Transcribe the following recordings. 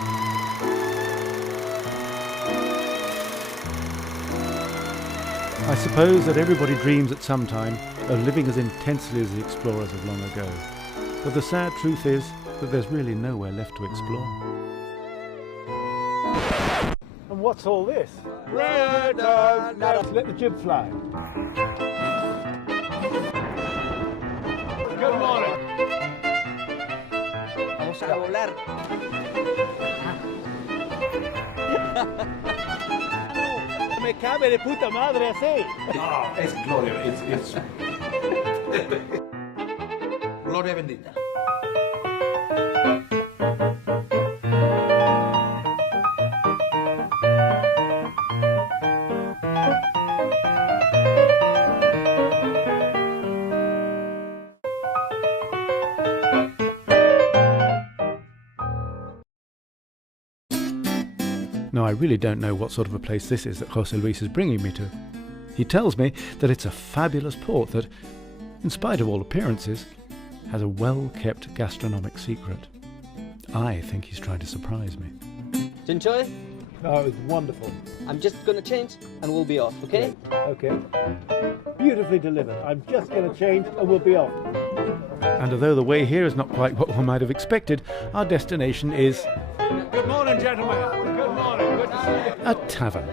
I suppose that everybody dreams at some time of living as intensely as the explorers of long ago. But the sad truth is that there's really nowhere left to explore. And what's all this? Let's let the jib fly. Good morning. Vamos a volar. Me cabe de puta madre así. No, es gloria, es gloria bendita. No, I really don't know what sort of a place this is that José Luis is bringing me to. He tells me that it's a fabulous port that, in spite of all appearances, has a well-kept gastronomic secret. I think he's trying to surprise me. Enjoy? Oh, it's wonderful. I'm just gonna change and we'll be off, okay? Okay. Beautifully delivered. I'm just going to change and we'll be off. And although the way here is not quite what one might have expected, our destination is... Good morning, gentlemen. Good morning. Good to see you. A tavern.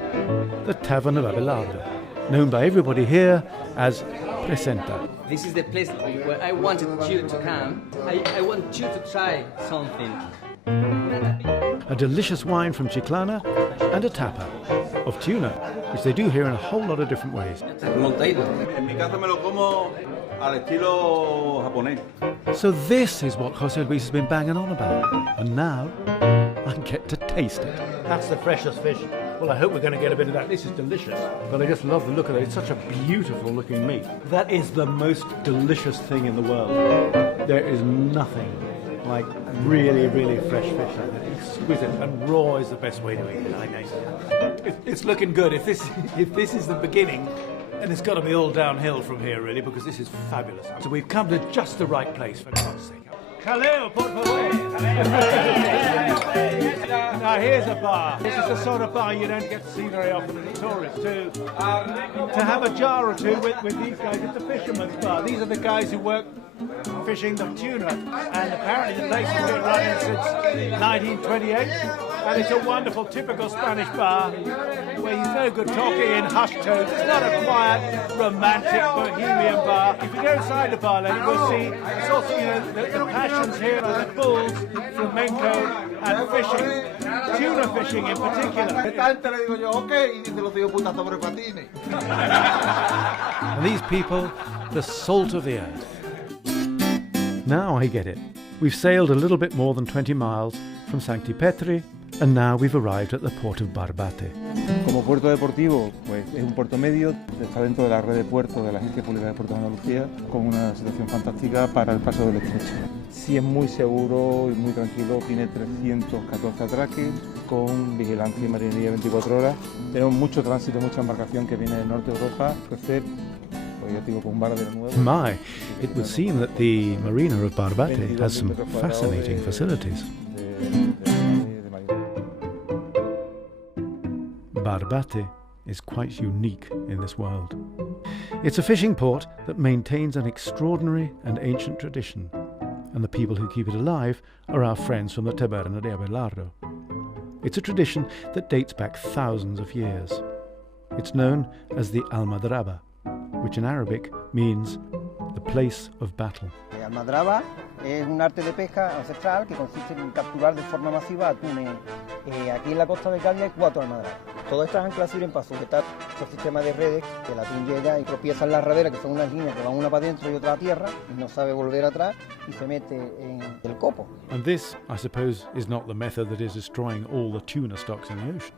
The Tavern of Abelardo, known by everybody here as Presenta. This is the place where I wanted you to come. I want you to try something. A delicious wine from Chiclana and a tapa of tuna, which they do here in a whole lot of different ways. En mi casa me lo como al estilo japonés. So this is what José Luis has been banging on about, and now I get to taste it. That's the freshest fish. Well, I hope we're going to get a bit of that. This is delicious. But I just love the look of it. It's such a beautiful looking meat. That is the most delicious thing in the world. There is nothing like really, really fresh fish like that. Exquisite, and raw is the best way to eat it. It's looking good. If this is the beginning, then it's got to be all downhill from here, really, because this is fabulous. So we've come to just the right place, for God's sake. Jaleo, por favor. Now here's a bar. This is the sort of bar you don't get to see very often as a tourist. To have a jar or two with these guys. It's a fisherman's bar. These are the guys who work fishing the tuna, and apparently the place has been running since 1928, and it's a wonderful typical Spanish bar where you've no good talking in hushed tones. It's not a quiet, romantic, bohemian bar. If you go inside the bar, then you will see it's also, you know, the passions here are the bulls, flamenco, and fishing, tuna fishing in particular. And these people, the salt of the earth. Now I get it. We've sailed a little bit more than 20 miles from Sancti Petri, and now we've arrived at the port of Barbate. Como puerto deportivo, pues es un puerto medio, está dentro de la red de puertos de la Agencia Pública de Puertos de Andalucía, con una situación fantástica para el paso del estrecho. Sí, es muy seguro y muy tranquilo, tiene 314 atraques, con vigilancia y marinería 24 horas. Tenemos mucho tránsito, mucha embarcación que viene del norte de Europa, My, it would seem that the marina of Barbate has some fascinating facilities. Barbate is quite unique in this world. It's a fishing port that maintains an extraordinary and ancient tradition, and the people who keep it alive are our friends from the Taberna de Abelardo. It's a tradition that dates back thousands of years. It's known as the Almadraba, which in Arabic means the place of battle. Almadraba es un arte de pesca ancestral que consiste en capturar de forma masiva atunes. Aquí en la costa de Cádiz hay 4 almadrabas. Todas estas anclas sirven para sujetar el sistema de redes que el atún llega y tropieza en las raderas, que son unas líneas que van una para adentro y otra a tierra, y no sabe volver atrás y se mete en el copo. And this, I suppose, is not the method that is destroying all the tuna stocks in the ocean.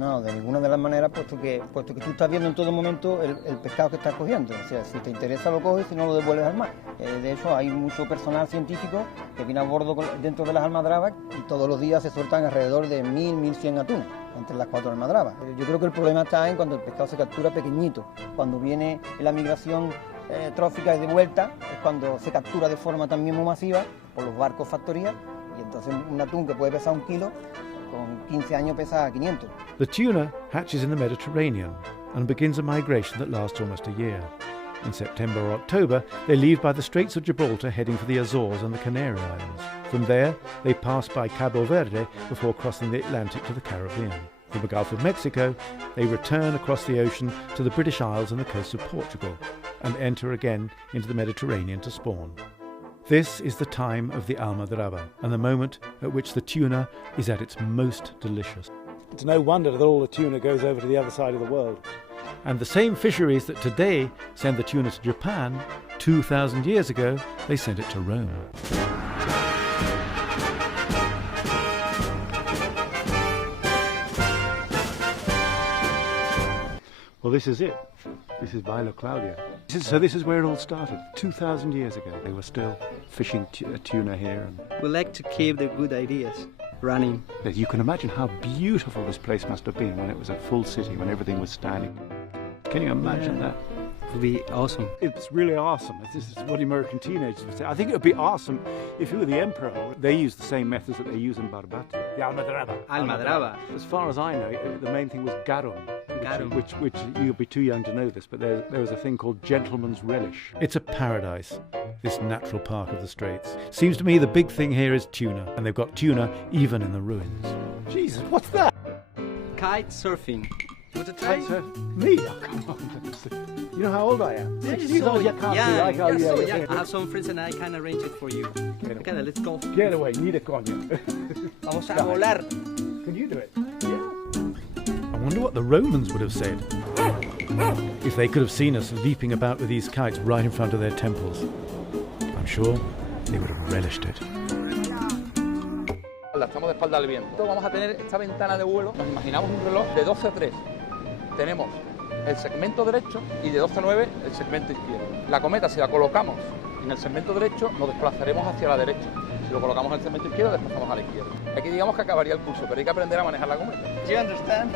No, de ninguna de las maneras, puesto que tú estás viendo en todo momento el pescado que estás cogiendo. O sea, si te interesa lo coges, si no lo devuelves al mar. De hecho, hay mucho personal científico que viene a bordo dentro de las almadrabas y todos los días se sueltan alrededor de 1.100 atunes entre las 4 almadrabas. Yo creo que el problema está en cuando el pescado se captura pequeñito. Cuando viene la migración trófica y de vuelta, es cuando se captura de forma también muy masiva por los barcos factorías Y entonces un atún que puede pesar 1 kilo, con 15 años pesa 500. The tuna hatches in the Mediterranean and begins a migration that lasts almost a year. In September or October, they leave by the Straits of Gibraltar heading for the Azores and the Canary Islands. From there, they pass by Cabo Verde before crossing the Atlantic to the Caribbean. From the Gulf of Mexico, they return across the ocean to the British Isles and the coast of Portugal, and enter again into the Mediterranean to spawn. This is the time of the almadraba, and the moment at which the tuna is at its most delicious. It's no wonder that all the tuna goes over to the other side of the world. And the same fisheries that today send the tuna to Japan, 2,000 years ago, they sent it to Rome. Well, this is it. This is Baila Claudia. This is where it all started. 2,000 years ago, they were still fishing tuna here. And We like to keep the good ideas running. you can imagine how beautiful this place must have been when it was a full city, when everything was standing. Can you imagine that? It would be awesome. It's really awesome. This is what American teenagers would say. I think it would be awesome if you were the emperor. They use the same methods that they use in Barbati. The almadraba. Almadraba. As far as I know, the main thing was garum. Garum. Which you'll be too young to know this, but there was a thing called gentleman's relish. It's a paradise, this natural park of the Straits. Seems to me the big thing here is tuna, and they've got tuna even in the ruins. Jesus, what's that? Kite surfing. Want to try? Me? Oh, come on. You know how old I am? Yeah, 60 years old, you can't be like how you are. I have some friends and I can arrange it for you. Okay, let's go. Get away, need a coño. Vamos a volar. Can you do it? I wonder what the Romans would have said if they could have seen us leaping about with these kites right in front of their temples. I'm sure they would have relished it. Estamos de espalda al viento. Vamos a tener esta ventana de vuelo. Nos imaginamos un reloj de 12 a 3. Tenemos el segmento derecho y de 12 a 9 el segmento izquierdo. La cometa, si la colocamos en el segmento derecho, nos desplazaremos hacia la derecha. Si lo colocamos en el segmento izquierdo, desplazamos a la izquierda. Aquí digamos que acabaría el curso, pero hay que aprender a manejar la cometa. Do you understand?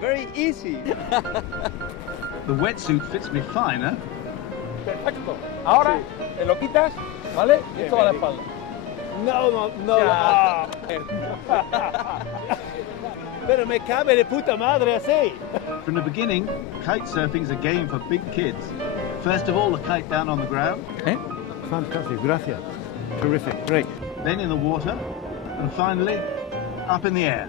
Very easy. The wetsuit fits me fine, ¿eh? Perfecto. Ahora te lo quitas, ¿vale? Y esto va a la espalda. No. Pero me cabe de puta madre así. From the beginning, kite surfing's a game for big kids. First of all, the kite down on the ground, Fantastic, gracias. Terrific, great. then in the water, and finally, up in the air.